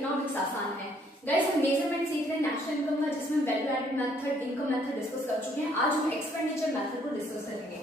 Economics आसान है। Guys हम मेजरमेंट सीख रहे हैं नेशनल इनकम का, जिसमें value added method, income method discuss कर चुके हैं। आज हम एक्सपेंडिचर मेथड को डिस्कस करेंगे।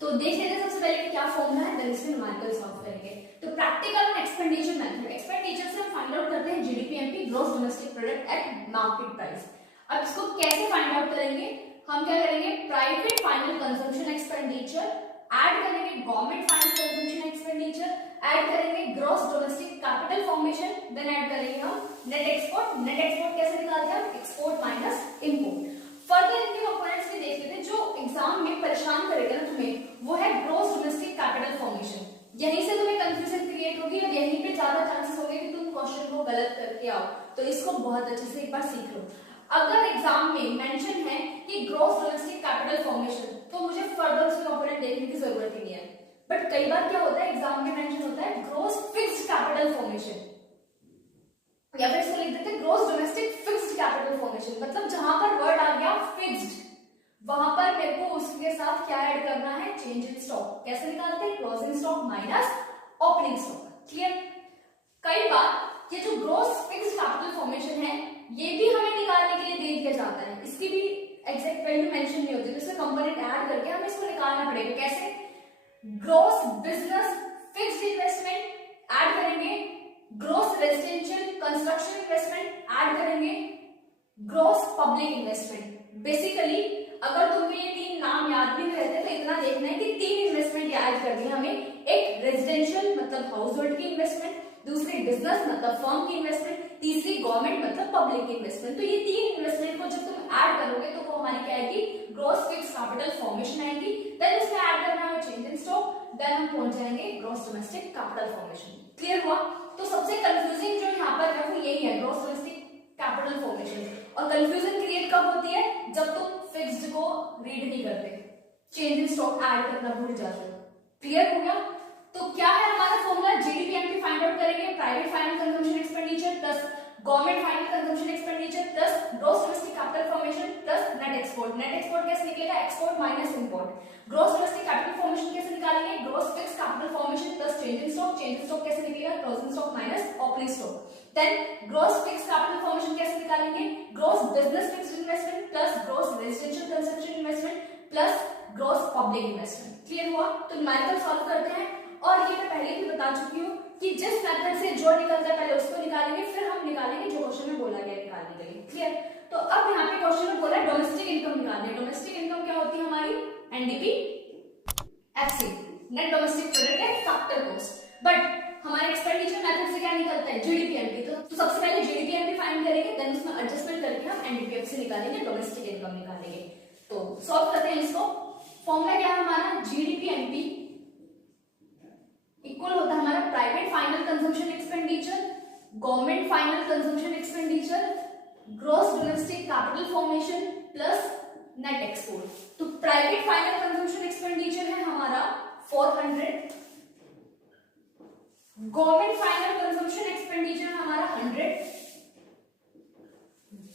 तो देख लेते हैं सबसे पहले कि क्या फॉर्मूला है, देन इसमें न्यूमेरिकल सॉल्व करेंगे। तो प्रैक्टिकल और एक्सपेंडिचर मेथड, एक्सपेंडिचर से हम फाइंड आउट करते हैं GDPMP, gross domestic product at market price. अब इसको कैसे फाइंड आउट करेंगे, हम क्या करेंगे, private final consumption expenditure add करेंगे, government final consumption expenditure add करेंगे, gross domestic capital formation, then add करेंगे हम नेट एक्सपोर्ट। नेट एक्सपोर्ट कैसे निकालते हैं, एक्सपोर्ट माइनस इंपोर्ट। फर्दर इनके कंपोनेंट्स भी देख लेते हैं। जो एग्जाम में परेशान करेगा ना तुम्हें, वो है ग्रॉस डोमेस्टिक कैपिटल फॉर्मेशन। यहीं से तुम्हें कंफ्यूजन क्रिएट होगी और यहीं पे ज्यादा चांसेस होंगे कि तुम क्वेश्चन को गलत करके आओ। तो इसको बहुत अच्छे से एक बार सीख लो। अगर एग्जाम में मेंशन है कि ग्रॉस डोमेस्टिक कैपिटल फॉर्मेशन, तो मुझे फर्दर उसके कंपोनेंट देखने की जरूरत ही नहीं है। बट कई बार क्या होता है, एग्जाम में मेंशन होता है ग्रॉस फिक्स्ड कैपिटल फॉर्मेशन, या फिर इसको लिख देते हैं gross domestic fixed capital formation. मतलब जहां पर वर्ड आ गया फिक्स्ड, वहां पर मेरे को उसके साथ क्या ऐड करना है, चेंज इन स्टॉक। कैसे निकालते हैं, closing stock minus opening stock. Clear. कई बार ये जो ग्रॉस फिक्स्ड कैपिटल फॉर्मेशन है, ये भी हमें निकालने के लिए दे दिया जाता है। इसकी भी एग्जैक्ट वैल्यू मेंशन नहीं होती, तो इसमें कंपोनेंट ऐड करके हमें इसको निकालना पड़ेगा। कैसे, gross business fixed investment add करेंगे, gross residential construction investment add करेंगे, ग्रॉस पब्लिक इन्वेस्टमेंट। बेसिकली अगर तुम्हें ये तीन नाम याद भी नहीं रहते तो इतना देखना है कि तीन इन्वेस्टमेंट ऐड करनी है हमें। एक रेजिडेंशियल मतलब हाउस होल्ड की इन्वेस्टमेंट, दूसरी बिजनेस मतलब फर्म की इन्वेस्टमेंट, तीसरी गवर्नमेंट मतलब पब्लिक की इन्वेस्टमेंट। तो ये तीन इन्वेस्टमेंट को जब तुम ऐड करोगे तो वो हमारी क्या आएगी, ग्रॉस फिक्स्ड कैपिटल फॉर्मेशन आएगी। देन इसमें ऐड करना है चेंज इन स्टॉक, देन हम पहुंच जाएंगे gross domestic capital formation. Clear हुआ। तो सबसे कंफ्यूजिंग जो यहाँ पर है वो यही है, ग्रॉस डोमेस्टिक कैपिटल फॉर्मेशन। और कंफ्यूजन क्रिएट कब होती है, जब तुम फिक्स्ड को रीड नहीं करते, चेंज इन स्टॉक ऐड करना भूल जाते हो। क्लियर हो गया। तो क्या है हमारा फॉर्मूला, जीडीपीएमपी फाइंड आउट करेंगे, private final consumption expenditure plus government final consumption expenditure plus gross domestic capital formation plus net export. Net export कैसे निकलेगा, export minus import. Gross domestic capital formation कैसे निकालेंगे, gross fixed capital formation plus change in stock. Change in stock कैसे निकलेगा, closing stock minus opening stock. Then gross fixed capital formation कैसे निकालेंगे, gross business fixed investment plus gross residential construction investment plus gross public investment. Clear हुआ। तो numerical solve करते हैं। और ये मैं पहले भी बता चुकी हूँ कि जिस मेथड से जो निकलता है पहले उसको निकालेंगे, फिर हम निकालेंगे जो क्वेश्चन में बोला गया निकालने के लिए। क्लियर। तो अब यहाँ पे क्वेश्चन में बोला है डोमेस्टिक इनकम निकालनी है। डोमेस्टिक इनकम क्या होती है हमारी, NDP FC, net domestic product eight factor cost. But हमारे एक्सपेंडिचर मेथड से क्या निकलता है, जीडीपीएमपी। तो सबसे पहले जीडीपीएमपी फाइंड करेंगे, देन उसमें एडजस्टमेंट करके हम एनडीपीएफसी निकालेंगे, डोमेस्टिक इनकम निकालेंगे। तो सॉल्व करते हैं इसको। फॉर्मूला क्या है हमारा, जीडीपीएमपी इक्वल होता है हमारा private final consumption expenditure, government final consumption expenditure, gross domestic capital formation plus net export. तो प्राइवेट फाइनल कंजम्पशन एक्सपेंडिचर है हमारा 400, गवर्नमेंट फाइनल कंजम्पशन एक्सपेंडिचर हमारा 100,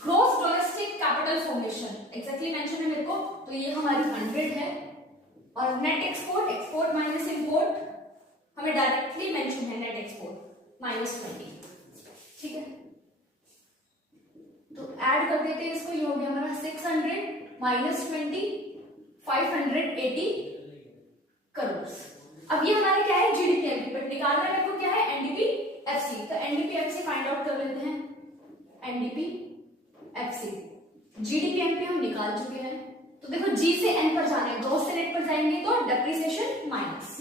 gross domestic capital formation exactly mention है मेरे को, तो ये हमारी 100 है। और net export, export minus import, हमें डायरेक्टली मेंशन है नेट एक्सपोर्ट -20। ठीक है। तो ऐड कर देते हैं इसको, ये हो गया हमारा 600 -20 580 करोड़। अब ये हमारे क्या है, जीडीपीएमपी, बट निकालना मेरे को क्या है, एनडीपीएफसी। तो एनडीपीएफसी फाइंड आउट कर लेते हैं, एनडीपीएफसी। जीडीपीएमपी हम निकाल चुके हैं। तो देखो जी से एन पर जाना है, ग्रॉस से नेट पर जाएंगे तो डेप्रिसिएशन माइनस,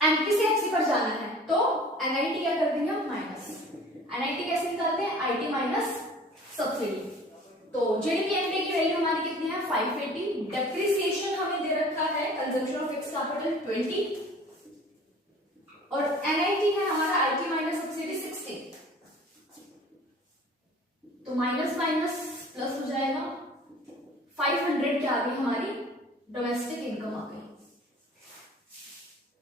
एमपी से एफसी पर जाना है तो एनआईटी क्या कर देंगे, माइनस। एनआईटी कैसे निकालते हैं, आईटी माइनस सब्सिडी। तो जीडीपीएमपी की वैल्यू हमारी कितनी है, 580। डेप्रिसिएशन हमें दे रखा है कंजम्पशन ऑफ फिक्स्ड कैपिटल 20, और एनआईटी है हमारा आईटी माइनस सब्सिडी 60। तो माइनस माइनस प्लस हो जाएगा, 500 के आगे हमारी डोमेस्टिक इनकम आ गई।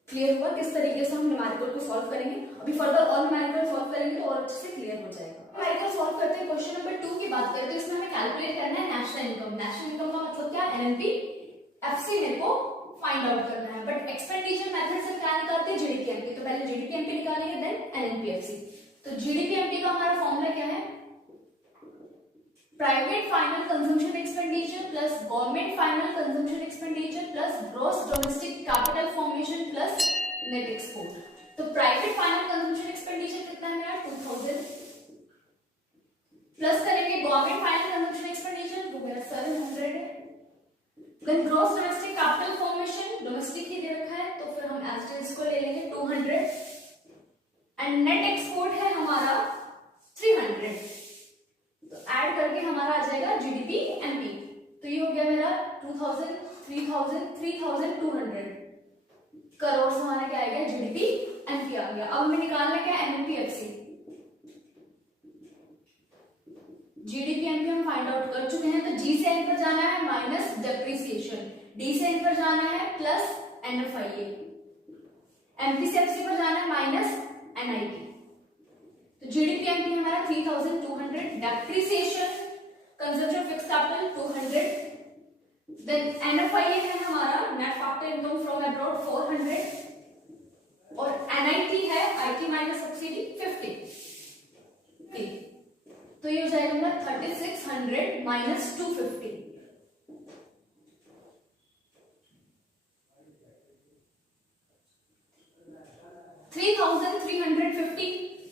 क्लियर हुआ किस तरीके से हम न्यूमेरिकल को सॉल्व करेंगे। अभी फर्दर और न्यूमेरिकल सॉल्व करेंगे तो और अच्छे से क्लियर हो जाएगा। न्यूमेरिकल सॉल्व करते हैं, क्वेश्चन नंबर 2 की बात करें तो इसमें हमें कैलकुलेट करना है नेशनल इनकम। नेशनल इनकम का मतलब क्या, एनएनपी एफसी मेरे को फाइंड आउट करना है। बट एक्सपेंडिचर मेथड से क्या निकालते हैं, जीडीपीएमपी। तो पहले जीडीपीएमपी निकालेंगे, देन एनएनपी एनएमपीएफसी। तो जीडीपीएमपी का हमारा फॉर्मूला क्या है? Private final consumption expenditure plus government final consumption expenditure plus gross domestic capital formation plus net export. तो प्राइवेट फाइनल कंजम्पशन एक्सपेंडिचर कितना है मेरा 2000 प्लस करेंगे गवर्नमेंट फाइनल कंजम्पशन एक्सपेंडिचर वो मेरा 700 है। Then gross domestic capital formation domestic ही दे रखा है तो फिर हम एस्टेरिस्क को ले लेंगे 200 एंड नेट एक्सपोर्ट है हमारा 300। तो ऐड करके हमारा आ जाएगा जीडीपी एमपी। तो ये हो गया मेरा 2000 3000 3200 करोड़ से हमारा क्या आएगा जीडीपी एमपी आ गया। अब हमें निकालना क्या है एनएमपीएफसी। जीडीपी एमपी हम फाइंड आउट कर चुके हैं। तो जी से एन पर जाना है माइनस डेप्रिसिएशन, डी से एन पर जाना है प्लस एनएफआईए, एमपी से एफसी पर जाना है माइनस एनआईटी। तो जीडीपी एमपी हमारा 3200, depreciation consumption fixed capital 200, then NFIA है हमारा net factor income from abroad 400 और एनआईटी है आईटी माइनस सब्सिडी 50। तो ये हो जाएगा हमारा 3600 माइनस 250।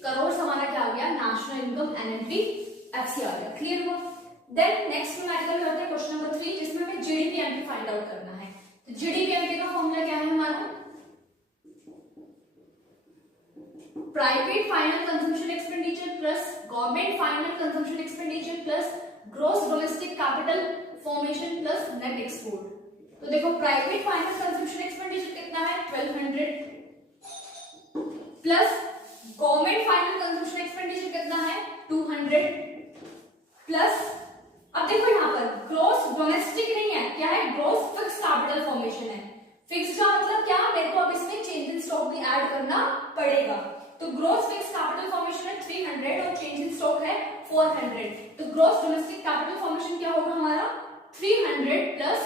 करोड़ हमारा क्या आ गया नेशनल इनकम एनएमपीएफसी आ गया। क्लियर हुआ? देन नेक्स्ट न्यूमेरिकल में होता है क्वेश्चन नंबर 3 जिसमें हमें जीडीपीएमपी फाइंड आउट करना है। तो जीडीपीएमपी का फॉर्मूला क्या है हमारा? Private final consumption expenditure plus government final consumption expenditure plus gross domestic capital formation plus net export. तो देखो प्राइवेट फाइनल कंजम्पशन एक्सपेंडिचर कितना है 1200 plus government final consumption expenditure कितना है 200 प्लस अब देखो यहाँ पर ग्रॉस डोमेस्टिक नहीं है, क्या है ग्रॉस फिक्स्ड कैपिटल फॉर्मेशन है। फिक्स्ड का मतलब क्या, मेरे को अब इसमें चेंज इन स्टॉक भी ऐड करना पड़ेगा। तो ग्रॉस फिक्स्ड कैपिटल फॉर्मेशन है 300 और चेंज इन स्टॉक है 400। तो ग्रॉस डोमेस्टिक कैपिटल फॉर्मेशन क्या होगा हमारा 300 plus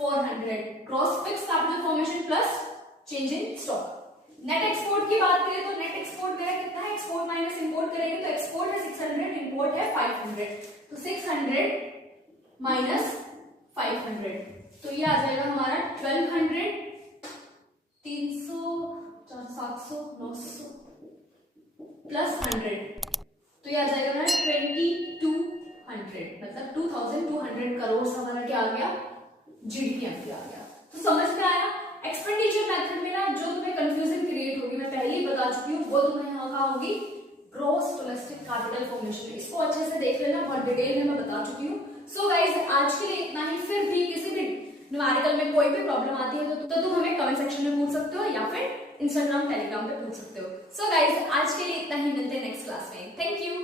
400 gross fixed capital formation plus change in stock. Net export की बात करें तो नेट एक्सपोर्ट मेरा कितना है, एक्सपोर्ट माइनस इंपोर्ट करेंगे तो एक्सपोर्ट है 600, इंपोर्ट है 500। तो 600 माइनस 500 तो ये आ जाएगा हमारा 1200, 300, 700, 900 प्लस 100 तो ये आ जाएगा हमारा 2200 मतलब 2200 करोड़ हमारा क्या आ गया जीडीपीएमपी आ गया। तो समझ में आया? एक्सपेंडिचर मेथड में ना जो तुम्हें कंफ्यूजन क्रिएट होगी मैं पहले ही बता चुकी हूँ वो तुम्हें यहाँ कहाँ होगी ग्रॉस डोमेस्टिक कैपिटल फॉर्मेशन। इसको अच्छे से देख लेना, बहुत डिटेल में मैं बता चुकी हूँ। सो गाइस आज के लिए इतना ही। फिर भी किसी भी न्यूमेरिकल में कोई भी प्रॉब्लम आती है तो तुम हमें कमेंट सेक्शन में पूछ सकते हो या फिर इंस्टाग्राम टेलीग्राम पे पूछ सकते हो। सो गाइस आज के लिए इतना ही, मिलते हैं नेक्स्ट क्लास में। Thank you.